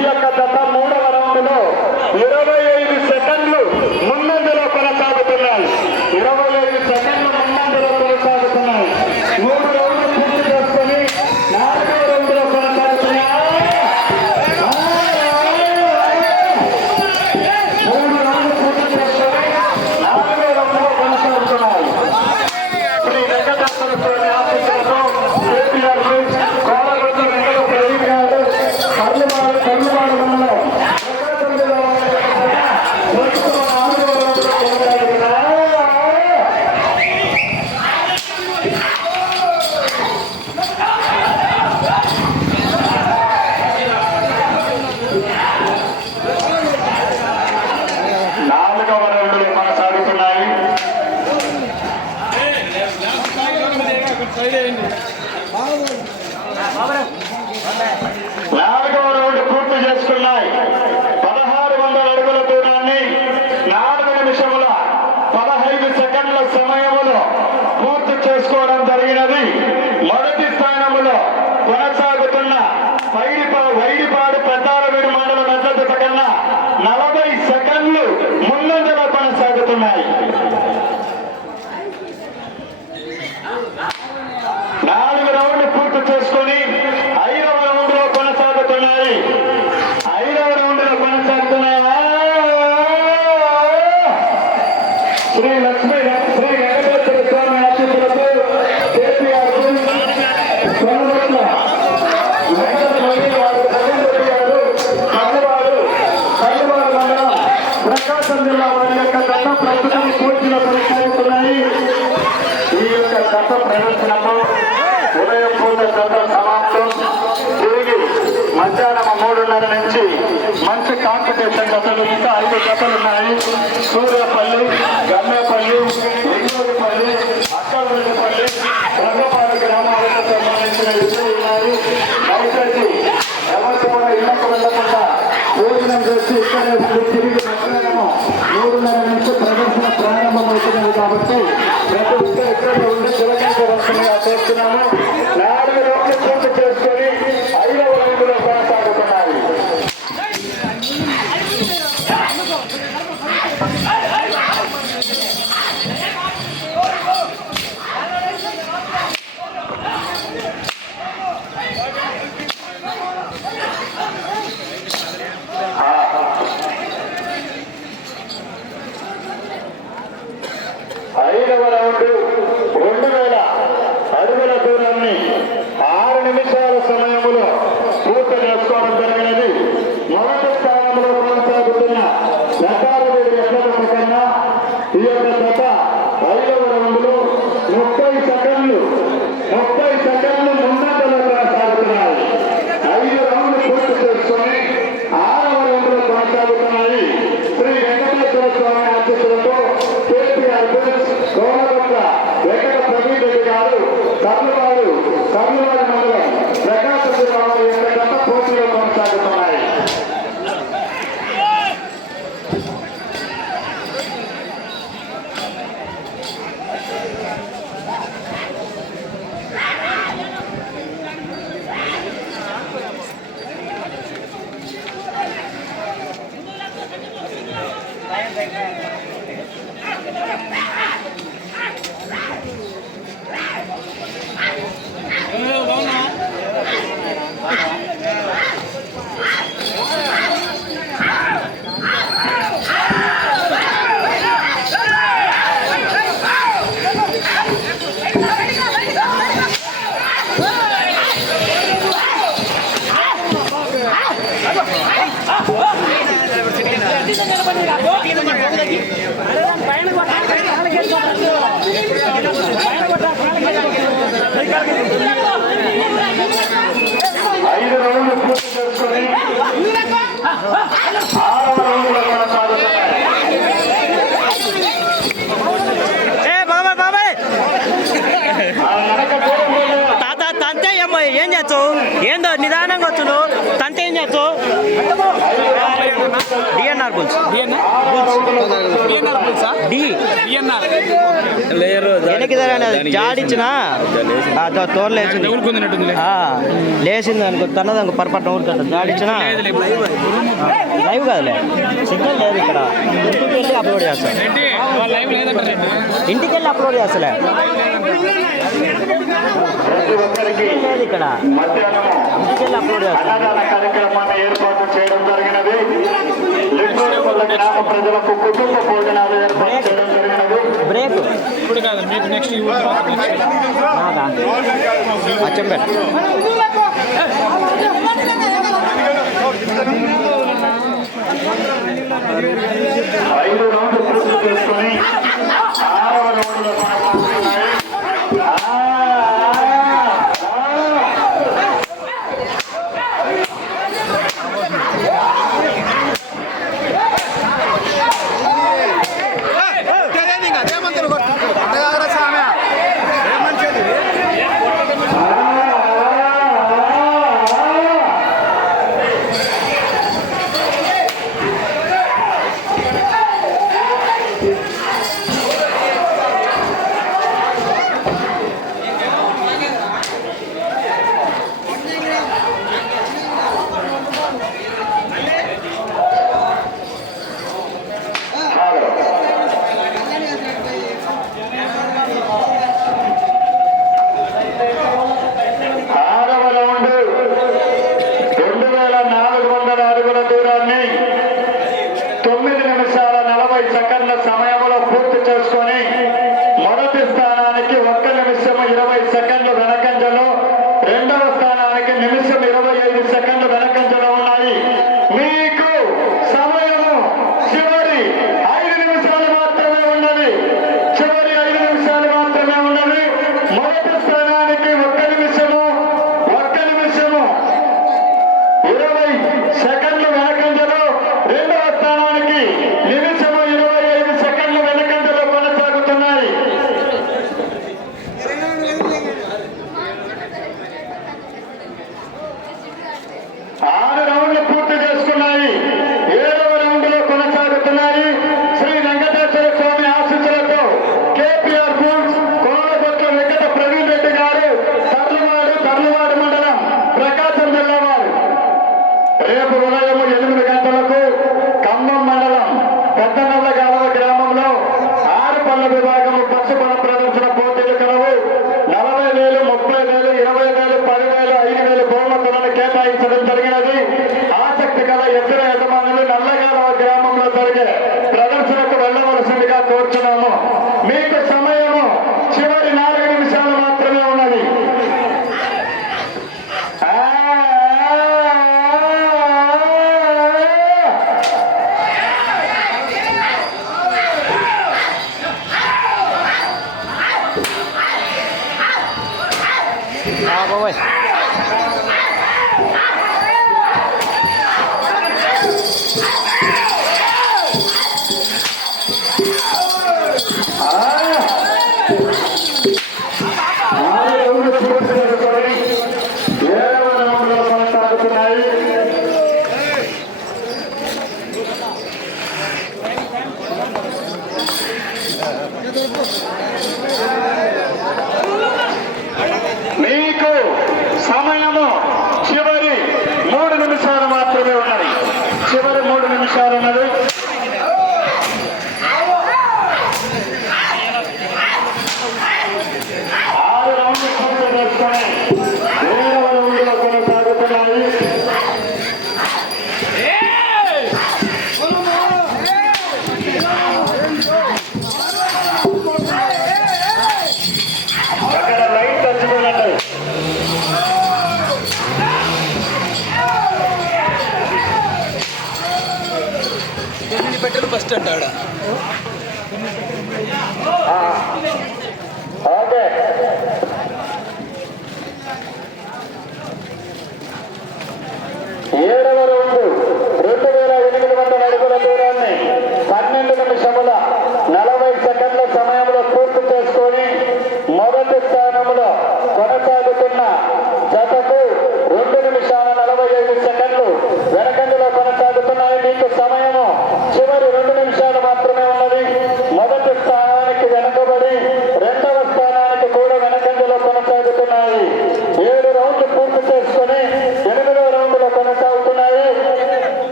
y acatatarlo. నాలుగో round పూర్తి చేసుకున్నాయి. నాలుగు మంచి కాంపిటీషన్ గతలు ఇంకా ఐదు గతలు ఉన్నాయి. సూర్యపల్లి గమ్మేపల్లి చేస్తావు? ఏందో నిదానంగా వచ్చు తంత ఏం చేస్తావు? లేచింది అనుకో తన్నది అనుకో పొరపాటు ఊరుకుంటా జాడిచ్చిన లైవ్ కాదులే. సిగ్నల్ లేదు ఇక్కడ. ఇంటికి వెళ్ళి అప్లోడ్ చేస్తా. ఇంటికి వెళ్ళి అప్లోడ్ చేస్తలే. ప్రతి ఒక్కరికి మధ్యాహ్నం కార్యక్రమాన్ని ఏర్పాటు చేయడం జరిగినది గ్రామ ప్రజలకు కుటుంబ భోజనాలు ఏర్పాటు చేయడం జరిగినది బ్రేక్ ఇప్పుడు కాదు మీకు నెక్స్ట్ అచ్చంపేట ಕಾರಣವೇ ഏറ്റവും ബെസ്റ്റ് ഉണ്ട് അവിടെ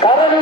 কারণ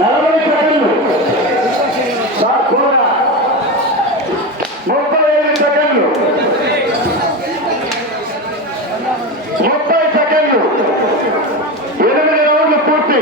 నలభై సెకండ్లు. ముప్పై ఐదు సెకండ్లు. ముప్పై సెకండ్లు. ఎనిమిది రౌండ్లు పూర్తి.